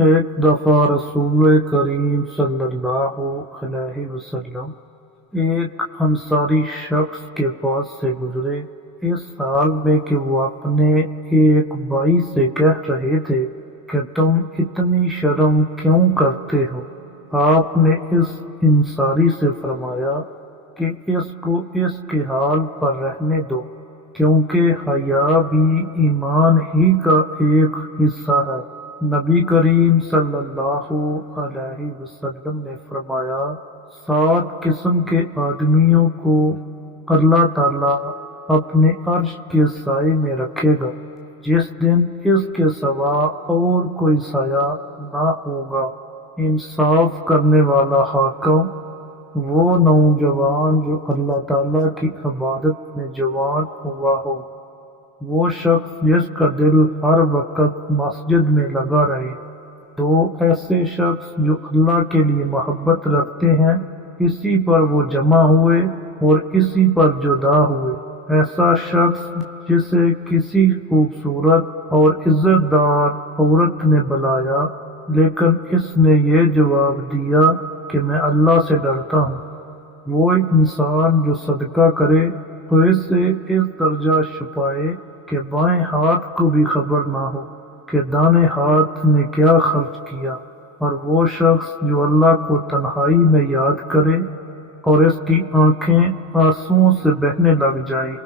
ایک دفعہ رسول کریم صلی اللہ علیہ وسلم ایک انصاری شخص کے پاس سے گزرے، اس حال میں کہ وہ اپنے ایک بھائی سے کہہ رہے تھے کہ تم اتنی شرم کیوں کرتے ہو؟ آپ نے اس انصاری سے فرمایا کہ اس کو اس کے حال پر رہنے دو، کیونکہ حیا بھی ایمان ہی کا ایک حصہ ہے۔ نبی کریم صلی اللہ علیہ وسلم نے فرمایا، 7 قسم کے آدمیوں کو اللہ تعالیٰ اپنے عرش کے سائے میں رکھے گا جس دن اس کے سوا اور کوئی سایہ نہ ہوگا۔ انصاف کرنے والا حاکم، وہ نوجوان جو اللہ تعالیٰ کی عبادت میں جوان ہوا ہو، وہ شخص جس کا دل ہر وقت مسجد میں لگا رہے۔ 2 ایسے شخص جو اللہ کے لیے محبت رکھتے ہیں، اسی پر وہ جمع ہوئے اور اسی پر جدا ہوئے۔ ایسا شخص جسے کسی خوبصورت اور عزت دار عورت نے بلایا لیکن اس نے یہ جواب دیا کہ میں اللہ سے ڈرتا ہوں۔ وہ انسان جو صدقہ کرے تو اسے اس درجہ چھپائے کہ بائیں ہاتھ کو بھی خبر نہ ہو کہ دائیں ہاتھ نے کیا خرچ کیا، اور وہ شخص جو اللہ کو تنہائی میں یاد کرے اور اس کی آنکھیں آنسوؤں سے بہنے لگ جائیں۔